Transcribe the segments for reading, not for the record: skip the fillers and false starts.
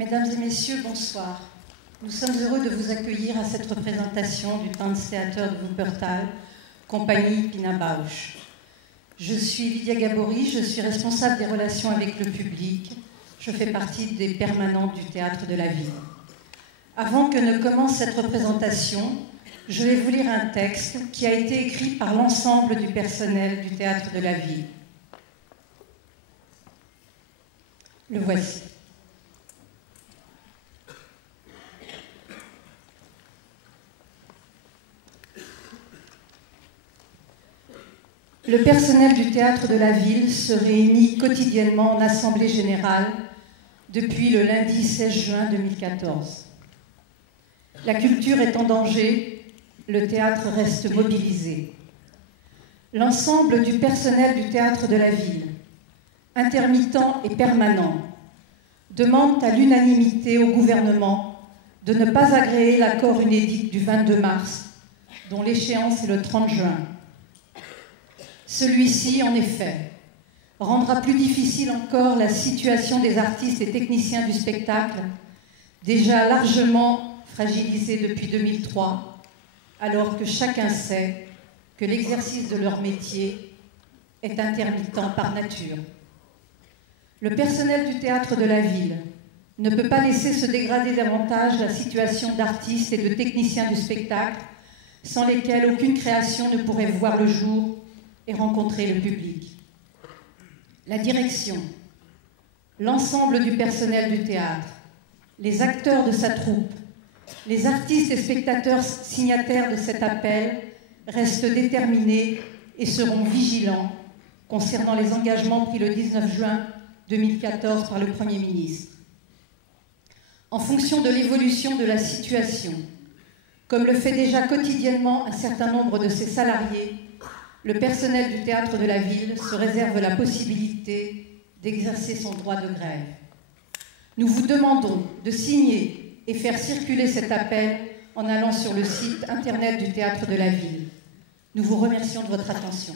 Mesdames et messieurs, bonsoir. Nous sommes heureux de vous accueillir à cette représentation du Tanztheater de Wuppertal, compagnie Pina Bausch. Je suis Lydia Gabory, je suis responsable des relations avec le public. Je fais partie des permanentes du Théâtre de la Ville. Avant que ne commence cette représentation, je vais vous lire un texte qui a été écrit par l'ensemble du personnel du Théâtre de la Ville. Le voici. Le personnel du Théâtre de la Ville se réunit quotidiennement en assemblée générale depuis le lundi 16 juin 2014. La culture est en danger, le théâtre reste mobilisé. L'ensemble du personnel du Théâtre de la Ville, intermittent et permanent, demande à l'unanimité au gouvernement de ne pas agréer l'accord UNEDIC du 22 mars, dont l'échéance est le 30 juin. Celui-ci, en effet, rendra plus difficile encore la situation des artistes et techniciens du spectacle, déjà largement fragilisés depuis 2003, alors que chacun sait que l'exercice de leur métier est intermittent par nature. Le personnel du Théâtre de la Ville ne peut pas laisser se dégrader davantage la situation d'artistes et de techniciens du spectacle, sans lesquels aucune création ne pourrait voir le jour et rencontrer le public. La direction, l'ensemble du personnel du théâtre, les acteurs de sa troupe, les artistes et spectateurs signataires de cet appel restent déterminés et seront vigilants concernant les engagements pris le 19 juin 2014 par le Premier ministre. En fonction de l'évolution de la situation, comme le fait déjà quotidiennement un certain nombre de ses salariés, le personnel du Théâtre de la Ville se réserve la possibilité d'exercer son droit de grève. Nous vous demandons de signer et faire circuler cet appel en allant sur le site internet du Théâtre de la Ville. Nous vous remercions de votre attention.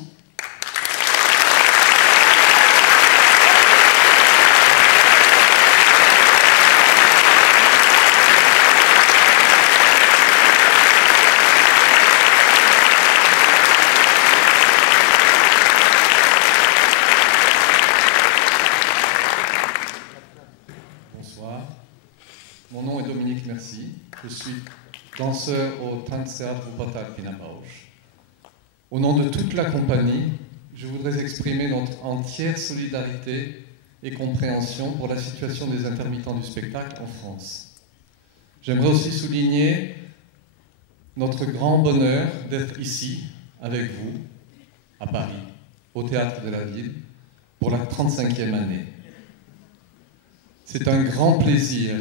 Mon nom est Dominique Merci, je suis danseur au Tanztheater Wuppertal Pina Bausch. Au nom de toute la compagnie, je voudrais exprimer notre entière solidarité et compréhension pour la situation des intermittents du spectacle en France. J'aimerais aussi souligner notre grand bonheur d'être ici, avec vous, à Paris, au Théâtre de la Ville, pour la 35e année. C'est un grand plaisir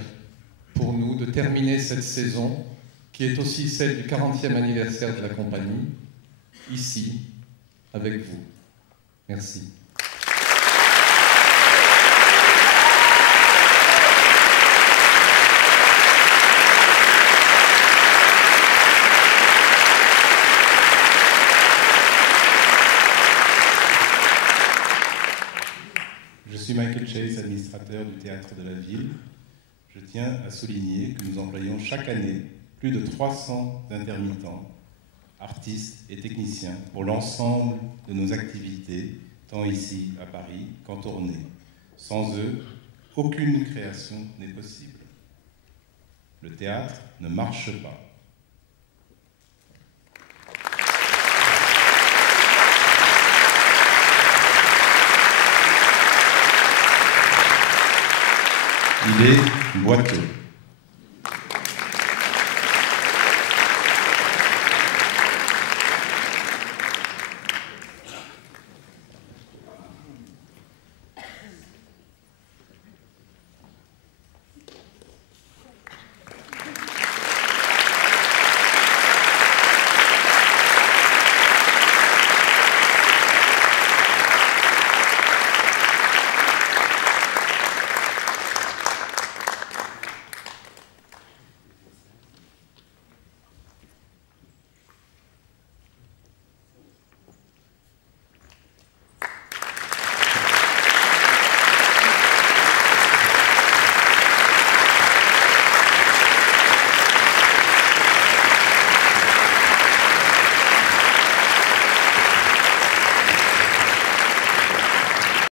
pour nous de terminer cette saison, qui est aussi celle du 40e anniversaire de la compagnie, ici, avec vous. Merci. Je suis Michael Chase, administrateur du Théâtre de la Ville. Je tiens à souligner que nous employons chaque année plus de 300 intermittents, artistes et techniciens pour l'ensemble de nos activités, tant ici à Paris qu'en tournée. Sans eux, aucune création n'est possible. Le théâtre ne marche pas. Il est boiteux.